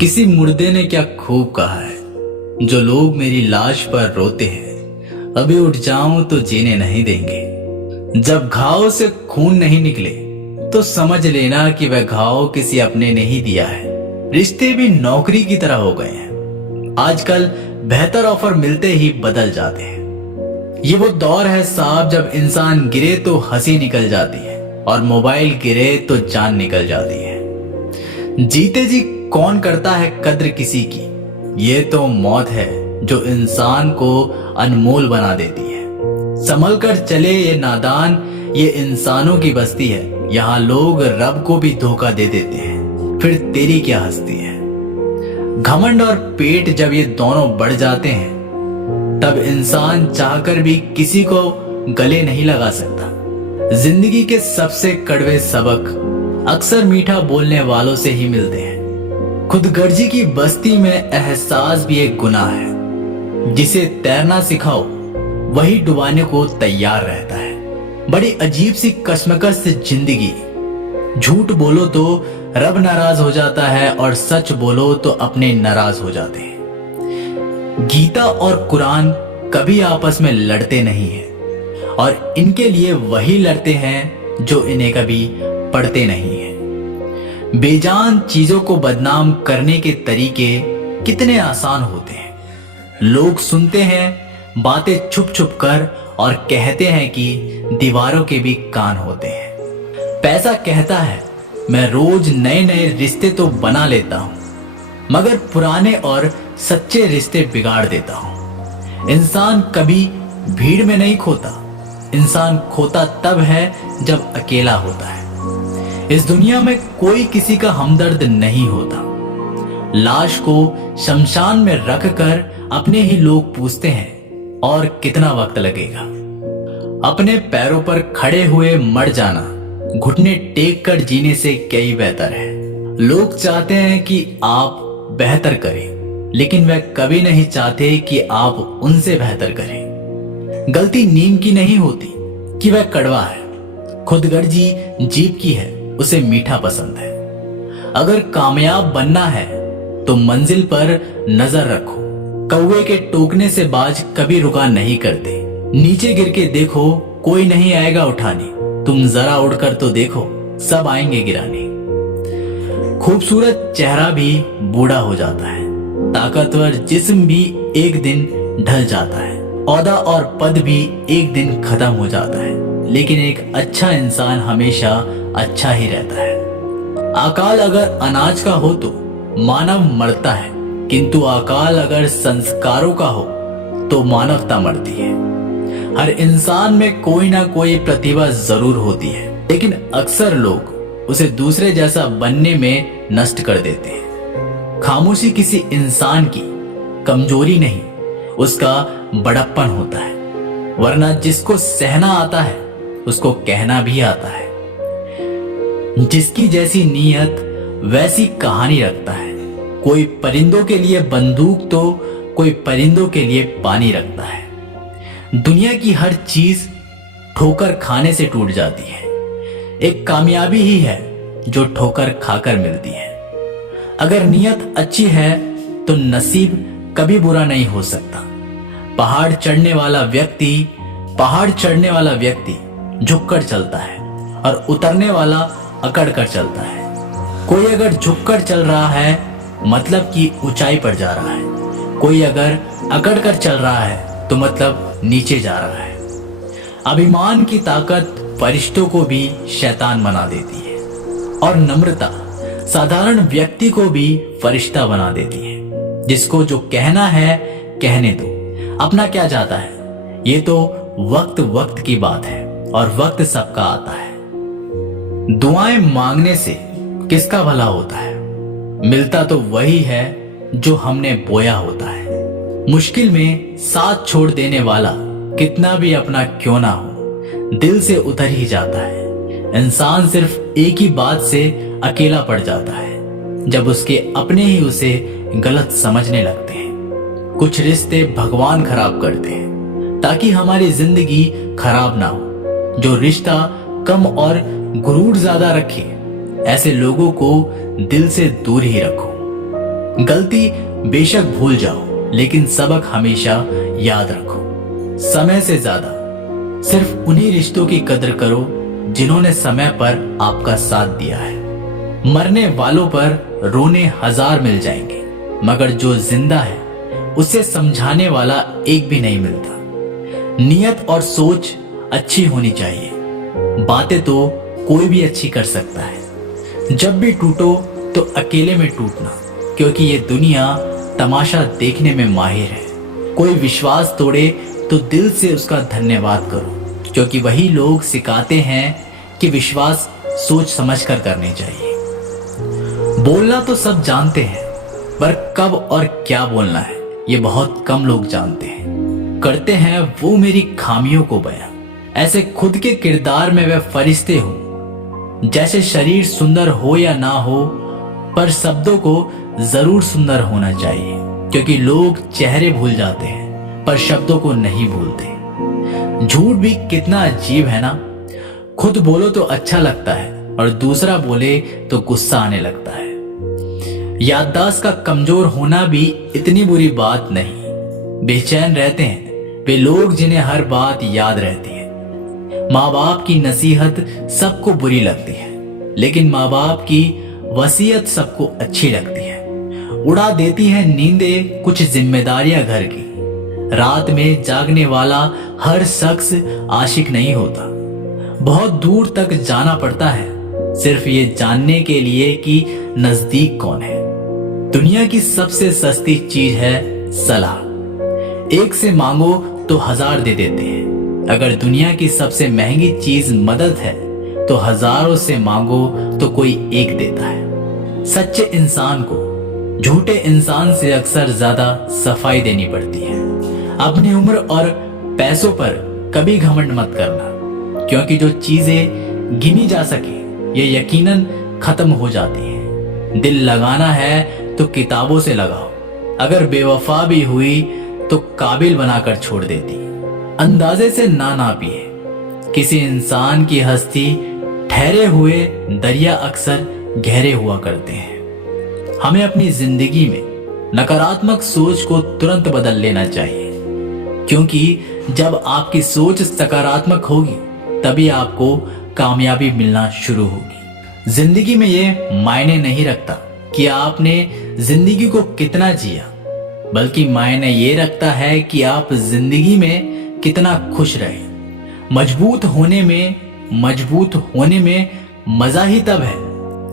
किसी मुर्दे ने क्या खूब कहा है, जो लोग मेरी लाश पर रोते हैं, अभी उठ जाऊं तो जीने नहीं देंगे। जब घाव से खून नहीं निकले तो समझ लेना कि वह घाव किसी अपने ने ही दिया है। रिश्ते भी नौकरी की तरह हो गए हैं, आजकल बेहतर ऑफर मिलते ही बदल जाते हैं। ये वो दौर है साहब, जब इंसान गिरे तो हंसी निकल जाती है और मोबाइल गिरे तो जान निकल जाती है। जीते जी कौन करता है कद्र किसी की, ये तो मौत है जो इंसान को अनमोल बना देती है। संभल कर चले ये नादान, ये इंसानों की बस्ती है, यहाँ लोग रब को भी धोखा दे देते हैं, फिर तेरी क्या हस्ती है। घमंड और पेट जब ये दोनों बढ़ जाते हैं, तब इंसान चाहकर भी किसी को गले नहीं लगा सकता। जिंदगी के सबसे कड़वे सबक अक्सर मीठा बोलने वालों से ही मिलते हैं। खुदगर्जी की बस्ती में एहसास भी एक गुनाह है। जिसे तैरना सिखाओ वही डुबाने को तैयार रहता है। बड़ी अजीब सी कश्मकश से जिंदगी। झूठ बोलो तो रब नाराज हो जाता है और सच बोलो तो अपने नाराज हो जाते हैं। गीता और कुरान कभी आपस में लड़ते नहीं हैं और इनके लिए वही लड़ते हैं जो इन्हें कभी पढ़ते नहीं हैं। बेजान चीजों को बदनाम करने के तरीके कितने आसान होते हैं। लोग सुनते हैं बातें छुप छुप कर और कहते हैं कि दीवारों के भी कान होते हैं। पैसा कहता है मैं रोज नए नए रिश्ते तो बना लेता हूं, मगर पुराने और सच्चे रिश्ते बिगाड़ देता हूं। इंसान कभी भीड़ में नहीं खोता, इंसान खोता तब है जब अकेला होता है। इस दुनिया में कोई किसी का हमदर्द नहीं होता। लाश को शमशान में रखकर अपने ही लोग पूछते हैं और कितना वक्त लगेगा। अपने पैरों पर खड़े हुए मर जाना घुटने टेक कर जीने से कई बेहतर है। लोग चाहते हैं कि आप बेहतर करें, लेकिन वह कभी नहीं चाहते कि आप उनसे बेहतर करें। गलती नीम की नहीं होती कि वह कड़वा है, खुदगर्जी जीभ की है, उसे मीठा पसंद है। अगर कामयाब बनना है तो मंजिल पर नजर रखो। कौवे के टोकने से बाज कभी रुका नहीं करते। नीचे गिर के देखो, कोई नहीं आएगा उठाने। तुम जरा उड़कर तो देखो, सब आएंगे गिराने। खूबसूरत चेहरा भी बूढ़ा हो जाता है, ताकतवर जिस्म भी एक दिन ढल जाता है, औहदा और पद भी एक दिन खत्म हो जाता है, लेकिन एक अच्छा इंसान हमेशा अच्छा ही रहता है। अकाल अगर अनाज का हो तो मानव मरता है, किंतु अकाल अगर संस्कारों का हो तो मानवता मरती है। हर इंसान में कोई ना कोई प्रतिभा जरूर होती है, लेकिन अक्सर लोग उसे दूसरे जैसा बनने में नष्ट कर देते हैं। खामोशी किसी इंसान की कमजोरी नहीं, उसका बड़प्पन होता है, वरना जिसको सहना आता है उसको कहना भी आता है। जिसकी जैसी नीयत वैसी कहानी रखता है। कोई परिंदों के लिए बंदूक तो कोई परिंदों के लिए पानी रखता है। दुनिया की हर चीज ठोकर खाने से टूट जाती है। एक कामयाबी ही है जो ठोकर खाकर मिलती है। अगर नीयत अच्छी है तो नसीब कभी बुरा नहीं हो सकता। पहाड़ चढ़ने वाला व्यक्ति झुककर चलता है और उतरने वाला अकड़ कर चलता है। कोई अगर झुककर चल रहा है मतलब कि ऊंचाई पर जा रहा है, कोई अगर अकड़ कर चल रहा है तो मतलब नीचे जा रहा है। अभिमान की ताकत फरिश्तों को भी शैतान बना देती है और नम्रता साधारण व्यक्ति को भी फरिश्ता बना देती है। जिसको जो कहना है कहने दो, अपना क्या जाता है। ये तो वक्त की बात है और वक्त सबका आता है। दुआएं मांगने से किसका भला होता है, मिलता तो वही है जो हमने बोया होता है। मुश्किल में साथ छोड़ देने वाला कितना भी अपना क्यों ना हो, दिल से उतर ही जाता है। इंसान सिर्फ एक ही बात से अकेला पड़ जाता है, जब उसके अपने ही उसे गलत समझने लगते हैं। कुछ रिश्ते भगवान खराब करते हैं ताकि हमारी जिंदगी खराब ना हो। जो रिश्ता कम और गुरूर ज्यादा रखे, ऐसे लोगों को दिल से दूर ही रखो। गलती बेशक भूल जाओ, लेकिन सबक हमेशा याद रखो। समय से ज्यादा सिर्फ उन्हीं रिश्तों की कदर करो जिन्होंने समय पर आपका साथ दिया है। मरने वालों पर रोने हजार मिल जाएंगे, मगर जो जिंदा है उसे समझाने वाला एक भी नहीं मिलता। नियत और सोच अच्छी होनी चाहिए। बातें तो कोई भी अच्छी कर सकता है। जब भी टूटो तो अकेले में टूटना, क्योंकि ये दुनिया तमाशा देखने में माहिर है। कोई विश्वास तोड़े तो दिल से उसका धन्यवाद करो, क्योंकि वही लोग सिखाते हैं कि विश्वास सोच समझकर करनी चाहिए। बोलना तो सब जानते हैं, पर कब और क्या बोलना है ये बहुत कम लोग जानते हैं। करते हैं वो मेरी खामियों को बयां, ऐसे खुद के किरदार में वे फरिश्ते हो। जैसे शरीर सुंदर हो या ना हो, पर शब्दों को जरूर सुंदर होना चाहिए, क्योंकि लोग चेहरे भूल जाते हैं पर शब्दों को नहीं भूलते। झूठ भी कितना अजीब है ना। खुद बोलो तो अच्छा लगता है और दूसरा बोले तो गुस्सा आने लगता है। याददाश्त का कमजोर होना भी इतनी बुरी बात नहीं। बेचैन रहते हैं वे लोग जिन्हें हर बात याद रहती है। माँ बाप की नसीहत सबको बुरी लगती है, लेकिन माँ बाप की वसीयत सबको अच्छी लगती है। उड़ा देती है नींदें कुछ जिम्मेदारियां घर की। रात में जागने वाला हर शख्स आशिक नहीं होता। बहुत दूर तक जाना पड़ता है सिर्फ ये जानने के लिए कि नजदीक कौन है। दुनिया की सबसे सस्ती चीज है सलाह। एक से मांगो तो हजार दे देते हैं। अगर दुनिया की सबसे महंगी चीज मदद है तो हजारों से मांगो तो कोई एक देता है। सच्चे इंसान को झूठे इंसान से अक्सर ज्यादा सफाई देनी पड़ती है। अपनी उम्र और पैसों पर कभी घमंड मत करना, क्योंकि जो चीजें गिनी जा सके ये यकीनन खत्म हो जाती है। दिल लगाना है तो किताबों से लगाओ। अगर बेवफा भी हुई तो काबिल बनाकर छोड़ देती। अंदाजे से ना नापिए किसी इंसान की हस्ती। ठहरे हुए दरिया अक्सर गहरे हुआ करते हैं। हमें अपनी जिंदगी में नकारात्मक सोच को तुरंत बदल लेना चाहिए, क्योंकि जब आपकी सोच सकारात्मक होगी तभी आपको कामयाबी मिलना शुरू होगी। जिंदगी में ये मायने नहीं रखता कि आपने जिंदगी को कितना जिया, बल्कि मायने ये रखता है कि आप जिंदगी में कितना खुश रहे। मजबूत होने में मजा ही तब है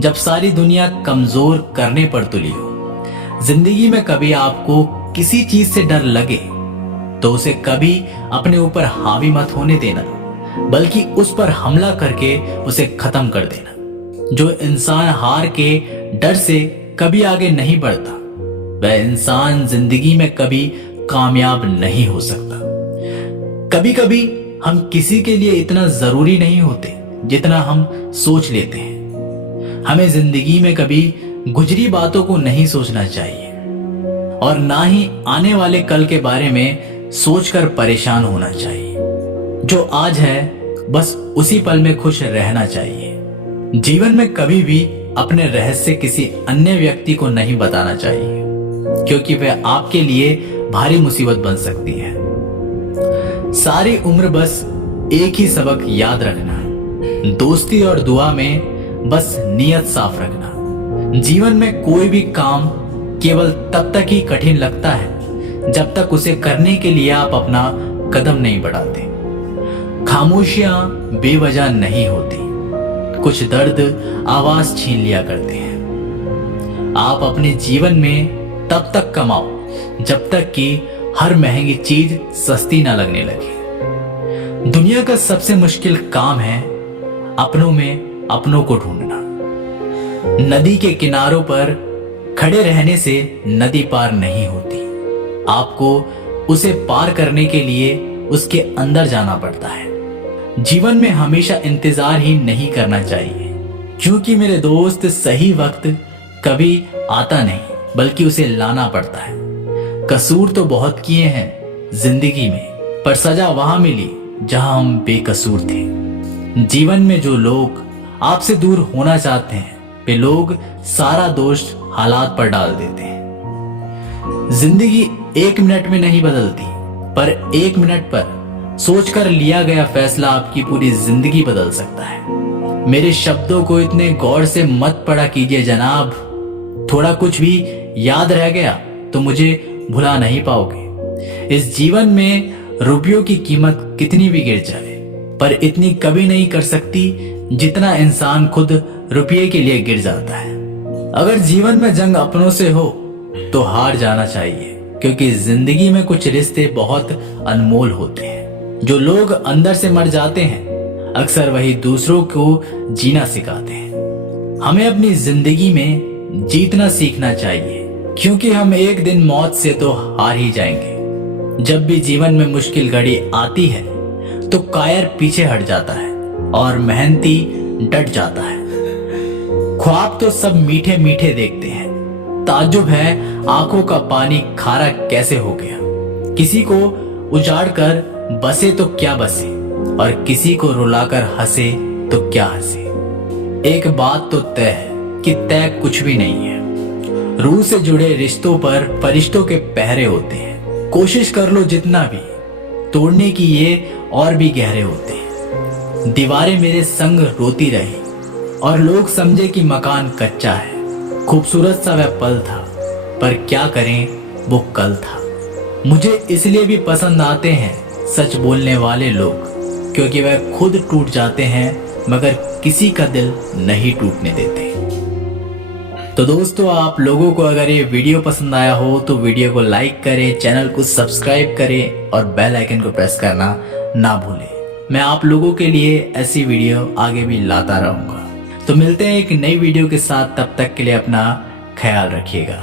जब सारी दुनिया कमजोर करने पर तुली हो। जिंदगी में कभी आपको किसी चीज से डर लगे तो उसे कभी अपने ऊपर हावी मत होने देना, बल्कि उस पर हमला करके उसे खत्म कर देना। जो इंसान हार के डर से कभी आगे नहीं बढ़ता वह इंसान जिंदगी में कभी कामयाब नहीं हो सकता। कभी कभी हम किसी के लिए इतना जरूरी नहीं होते जितना हम सोच लेते हैं। हमें जिंदगी में कभी गुजरी बातों को नहीं सोचना चाहिए और ना ही आने वाले कल के बारे में सोचकर परेशान होना चाहिए। जो आज है बस उसी पल में खुश रहना चाहिए। जीवन में कभी भी अपने रहस्य किसी अन्य व्यक्ति को नहीं बताना चाहिए, क्योंकि वह आपके लिए भारी मुसीबत बन सकती है। सारी उम्र बस एक ही सबक याद रखना, दोस्ती और दुआ में बस नियत साफ रखना। जीवन में कोई भी काम केवल तब तक ही कठिन लगता है जब तक उसे करने के लिए आप अपना कदम नहीं बढ़ाते। खामोशियां बेवजह नहीं होती, कुछ दर्द आवाज छीन लिया करते हैं। आप अपने जीवन में तब तक कमाओ जब तक कि हर महंगी चीज सस्ती ना लगने लगे। दुनिया का सबसे मुश्किल काम है अपनों में अपनों को ढूंढना। नदी के किनारों पर खड़े रहने से नदी पार नहीं होती, आपको उसे पार करने के लिए उसके अंदर जाना पड़ता है। जीवन में हमेशा इंतजार ही नहीं करना चाहिए, क्योंकि मेरे दोस्त सही वक्त कभी आता नहीं बल्कि उसे लाना पड़ता है। कसूर तो बहुत किए हैं जिंदगी में, पर सजा वहां मिली जहां हम बेकसूर थे। जीवन में जो लोग आपसे दूर होना चाहते हैं वे लोग सारा दोष हालात पर डाल देते हैं। जिंदगी 1 मिनट में नहीं बदलती, पर 1 मिनट पर सोचकर लिया गया फैसला आपकी पूरी जिंदगी बदल सकता है। मेरे शब्दों को इतने गौर से मत पढ़ा कीजिए जनाब। थोड़ा कुछ भी याद रह गया तो मुझे भुला नहीं पाओगे। इस जीवन में रुपयों की कीमत कितनी भी गिर जाए, पर इतनी कभी नहीं कर सकती जितना इंसान खुद रुपये के लिए गिर जाता है। अगर जीवन में जंग अपनों से हो तो हार जाना चाहिए, क्योंकि जिंदगी में कुछ रिश्ते बहुत अनमोल होते हैं। जो लोग अंदर से मर जाते हैं अक्सर वही दूसरों को जीना सिखाते हैं। हमें अपनी जिंदगी में जीतना सीखना चाहिए, क्योंकि हम एक दिन मौत से तो हार ही जाएंगे। जब भी जीवन में मुश्किल घड़ी आती है तो कायर पीछे हट जाता है और मेहनती डट जाता है। ख्वाब तो सब मीठे मीठे देखते हैं, ताज्जुब है आंखों का पानी खारा कैसे हो गया। किसी को उजाड़ कर बसे तो क्या बसे, और किसी को रुलाकर हंसे तो क्या हंसे। एक बात तो तय है कि तय कुछ भी नहीं है। रूह से जुड़े रिश्तों पर फरिश्तों के पहरे होते हैं। कोशिश कर लो जितना भी, तोड़ने की ये और भी गहरे होते हैं। दीवारें मेरे संग रोती रही और लोग समझे कि मकान कच्चा है। खूबसूरत सा वह पल था, पर क्या करें वो कल था। मुझे इसलिए भी पसंद आते हैं सच बोलने वाले लोग, क्योंकि वह खुद टूट जाते हैं मगर किसी का दिल नहीं टूटने देते। तो दोस्तों, आप लोगों को अगर ये वीडियो पसंद आया हो तो वीडियो को लाइक करें, चैनल को सब्सक्राइब करें और बेल आइकन को प्रेस करना ना भूलें। मैं आप लोगों के लिए ऐसी वीडियो आगे भी लाता रहूंगा। तो मिलते हैं एक नई वीडियो के साथ, तब तक के लिए अपना ख्याल रखिएगा।